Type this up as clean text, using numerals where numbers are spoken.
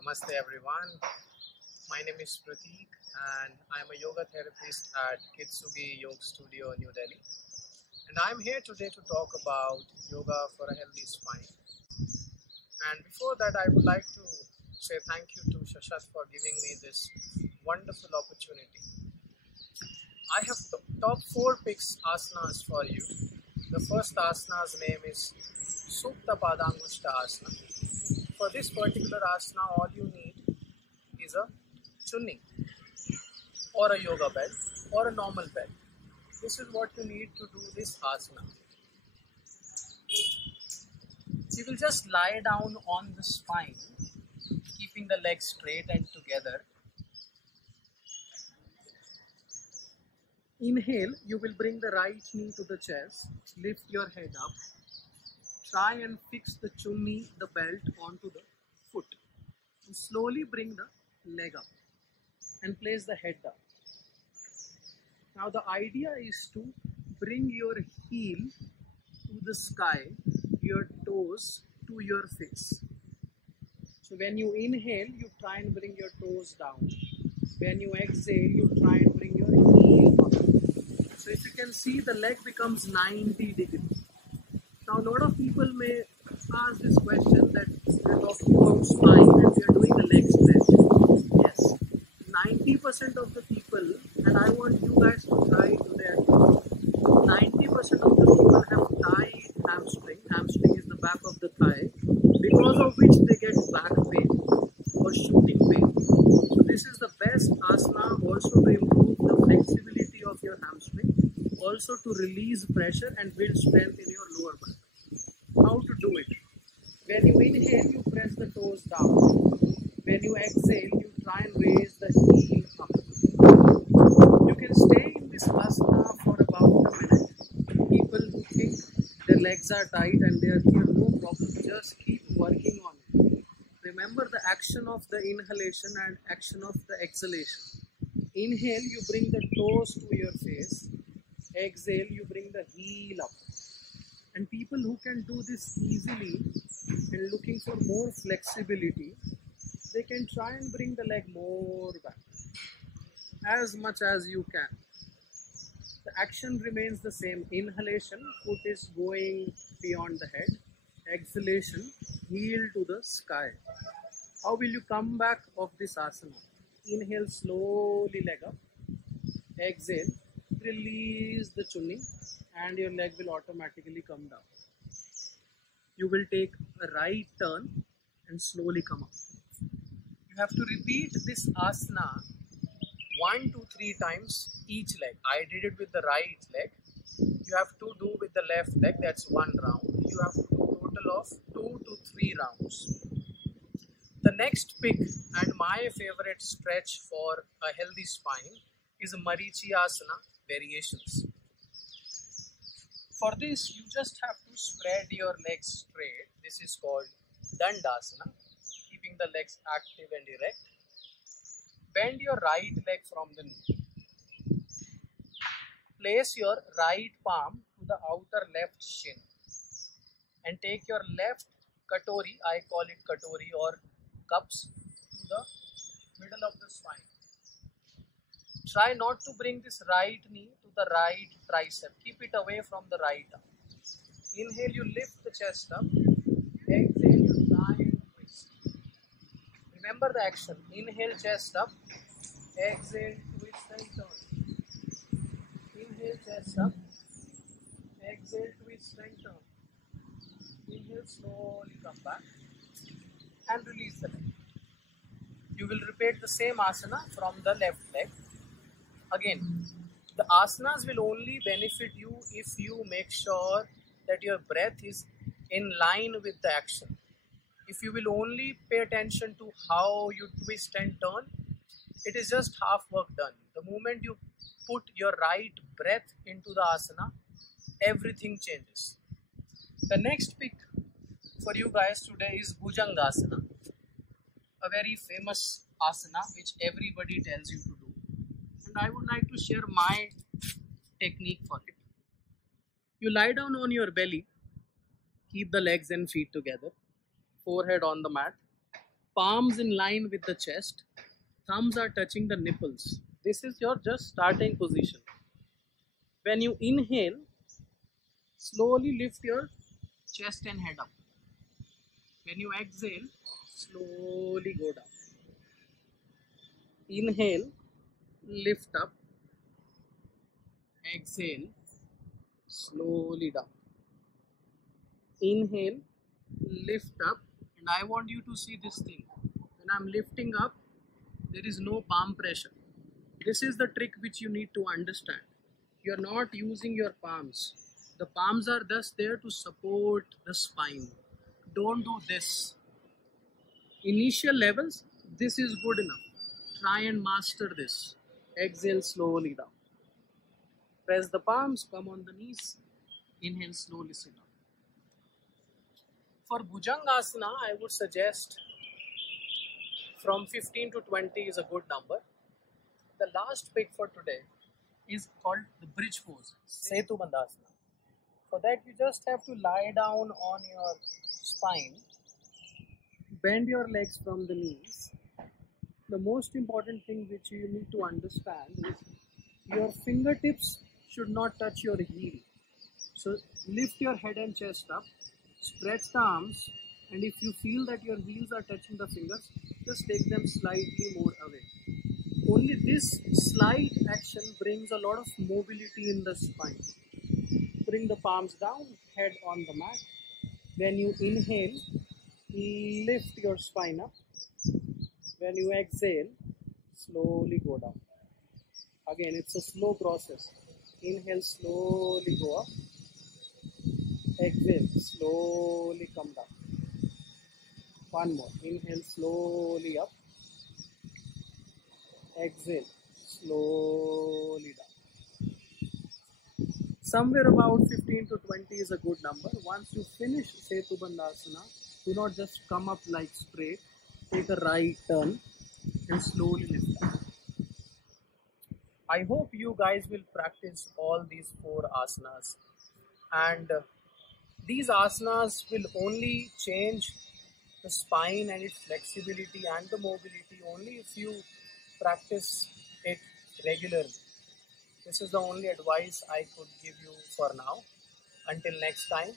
Namaste everyone. My name is Prateek and I'm a yoga therapist at Kitsugi Yoga Studio, New Delhi. And I'm here today to talk about yoga for a healthy spine. And before that, I would like to say thank you to Shashat for giving me this wonderful opportunity. I have top 4 picks asanas for you. The first asana's name is Supta Padangushta Asana. For this particular asana, all you need is a chunni or a yoga belt or a normal belt. This is what you need to do this asana. You will just lie down on the spine, keeping the legs straight and together. Inhale, you will bring the right knee to the chest, lift your head up, try and fix the chunni, the belt onto the foot. And slowly bring the leg up and place the head down. Now the idea is to bring your heel to the sky, your toes to your face. So when you inhale, you try and bring your toes down. When you exhale, you try and bring your heel up. So if you can see, the leg becomes 90 degrees. Now a lot of people may ask this question that we're talking about spine and we're doing a leg stretch. Yes, 90% of the people, and I want you guys to try today, 90% of the people have tight hamstring. Hamstring is the back of the thigh, because of which they get back pain or shooting pain. So this is the best asana also to improve the flexibility of your hamstring, also to release pressure and build strength in your lower back. How to do it? When you inhale, you press the toes down. When you exhale, you try and raise the heel up. You can stay in this asana for about a minute. People who think their legs are tight and they are here, no problem. Just keep working on it. Remember the action of the inhalation and action of the exhalation. Inhale, you bring the toes to your face. Exhale, you bring the heel up. And people who can do this easily and looking for more flexibility, they can try and bring the leg more back as much as you can. The action remains the same. Inhalation, foot is going beyond the head. Exhalation, heel to the sky. How will you come back of this asana? Inhale, slowly leg up. Exhale, release the chunni and your leg will automatically come down. You will take a right turn and slowly come up. You have to repeat this asana 1 to 3 times each leg. I did it with the right leg. You have to do with the left leg, that's 1 round. You have to do a total of 2 to 3 rounds. The next pick and my favorite stretch for a healthy spine is Marichiyasana variations. For this, you just have to spread your legs straight. This is called Dandasana, keeping the legs active and erect. Bend your right leg from the knee. Place your right palm to the outer left shin and take your left katori, I call it katori or cups, to the middle of the spine. Try not to bring this right knee to the right tricep. Keep it away from the right arm. Inhale, you lift the chest up. Exhale, you try and twist. Remember the action. Inhale, chest up. Exhale, twist and turn. Inhale, chest up. Exhale, twist and turn. Inhale, slowly come back and release the leg. You will repeat the same asana from the left leg. Again, the asanas will only benefit you if you make sure that your breath is in line with the action. If you will only pay attention to how you twist and turn, it is just half work done. The moment you put your right breath into the asana, everything changes. The next pick for you guys today is Bhujangasana, a very famous asana which everybody tells you to do. And I would like to share my technique for it. You lie down on your belly, keep the legs and feet together, forehead on the mat, Palms in line with the chest, thumbs are touching the nipples. This is your just starting position. When you inhale, slowly lift your chest and head up. When you exhale, slowly go down. Inhale, lift up, exhale, slowly down. Inhale, lift up, and I want you to see this thing. When I'm lifting up, there is no palm pressure. This is the trick which you need to understand. You're not using your palms. The palms are thus there to support the spine. Don't do this. Initial levels, this is good enough. Try and master this. Exhale slowly down. Press the palms, come on the knees. Inhale, slowly sit down. For Bhujangasana, I would suggest from 15 to 20 is a good number. The last pick for today is called the bridge pose, Setu Bandhasana. For that, you just have to lie down on your spine, bend your legs from the knees. The most important thing which you need to understand is your fingertips should not touch your heel. So lift your head and chest up, stretch the arms, and if you feel that your heels are touching the fingers, just take them slightly more away. Only this slight action brings a lot of mobility in the spine. Bring the palms down, head on the mat. When you inhale, lift your spine up. When you exhale, slowly go down. Again, it's a slow process. Inhale, slowly go up. Exhale, slowly come down. One more. Inhale, slowly up. Exhale, slowly down. Somewhere about 15 to 20 is a good number. Once you finish Setu Bandhasana, do not just come up like straight. Take a right turn and slowly lift up. I hope you guys will practice all these 4 asanas, and these asanas will only change the spine and its flexibility and the mobility only if you practice it regularly. This is the only advice I could give you for now. Until next time,